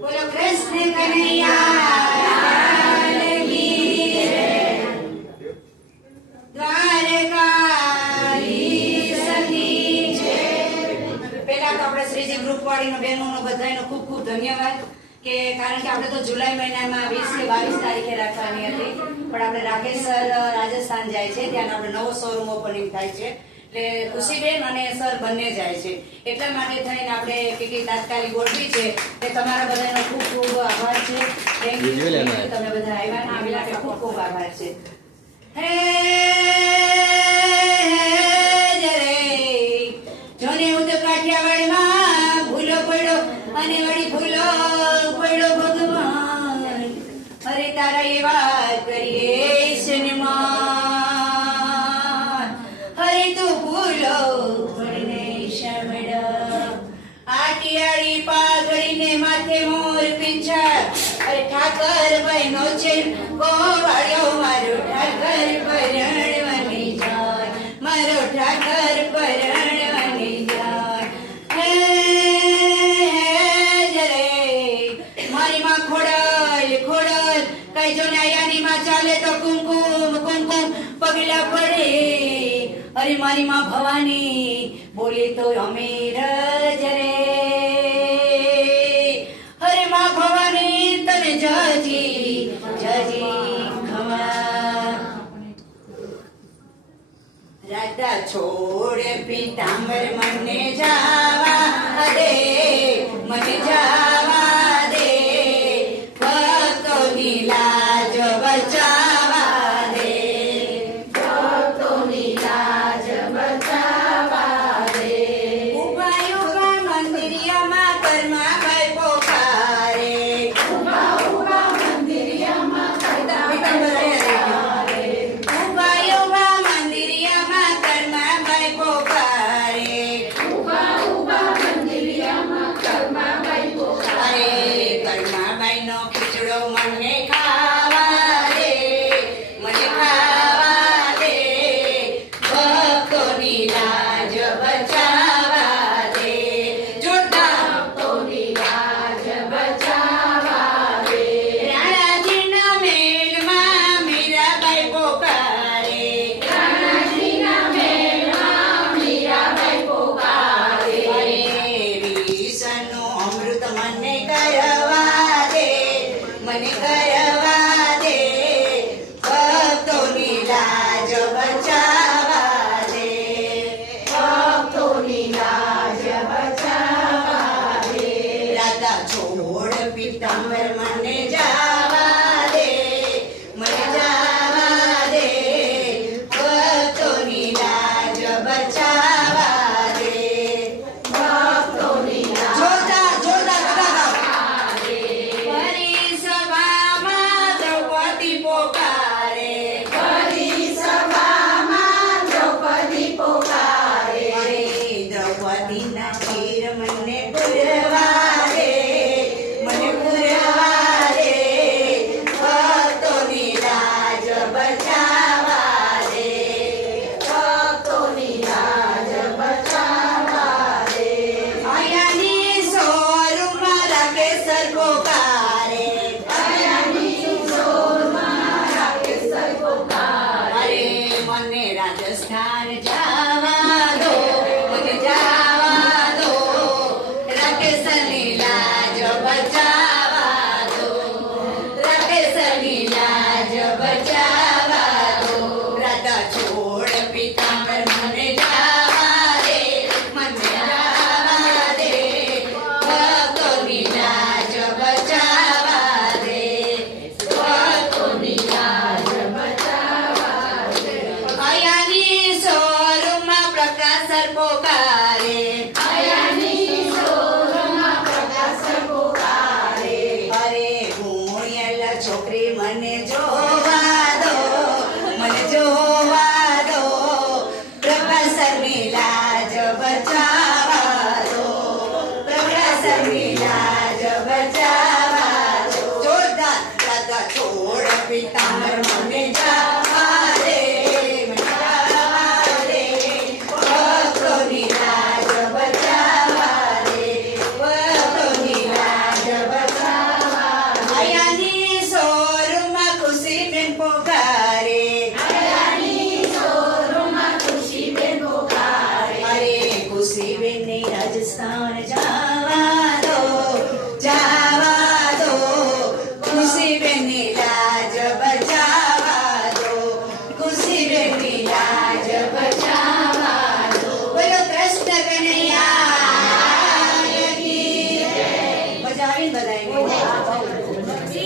બોલો કૃષ્ણ કનૈયા શ્રીજી ગ્રુપ વાળીનો બહેનોનો બધાનો ખૂબ ખૂબ ધન્યવાદ કે કારણ કે આપણે તો જુલાઈ મહિનામાં 20 કે 22 તારીખે રાખવાની હતી પણ આપણે રાકેશ સર રાજસ્થાન જાય છે ત્યાં આપણે નવો શોરૂમ ઓપનિંગ થાય છે એટલે ખુશીબેન અને સર બંને જાય છે એટલા માટે થઈને આપણે કેટલી તાત્કાલિક ગોઠવી છે તે તમારા બધાનો ખૂબ ખૂબ આભાર છે થેન્ક યુ તમે બધા આવ્યા આવેલા કે ખૂબ ખૂબ આભાર છે હે જોને હું તો કાઠિયાવાડમાં ભૂલો પડ્યો અને વળી ભૂલો પડ્યો ભગવાન અરે તારા એ વાત કરીએ સન્માન અરે તું ભૂલો પડને શમડ આટિયાળી પાઘડીને માથે મોર પીંછા અરે ઠાકર ભાઈ નો છે ગોવાળ્યો મારો ઠાકર પરણવાની જાય મારો ઠાકર પરણવાની જાય હે જરે મારી માં ખોડલ ખોડલ કઈ જો નાયાની માં ચાલે તો કુમકુમ કુમકુમ પગલા પડે અરે મારી માં ભવાની બોલે તો અમીર જરે અરે માં ભવાની તને જજી જજી ખમા રાધા છોડ પીતાંબર મને જાવા દે મને જાવા દે ભક્તોની લાજ બચાવા દે ભક્તોની લાજ બચાવા દે ઉભા ઉભા મંદિરિયામાં કર્મા ભાઈ પોકારે ઉભા ઉભા મંદિરિયામાં મને કરવા દે ભક્તોની લાજ બચાવા દે ભક્તોની લાજ બચાવા દે રાધા છોડ પીતાંબર મને જાવા દે મને જાવા દે ભક્તોની લાજ બચાવા દે ભક્તોની લાજ જોતા જોતા દ્રૌપદી ના ખીર મને પુરવા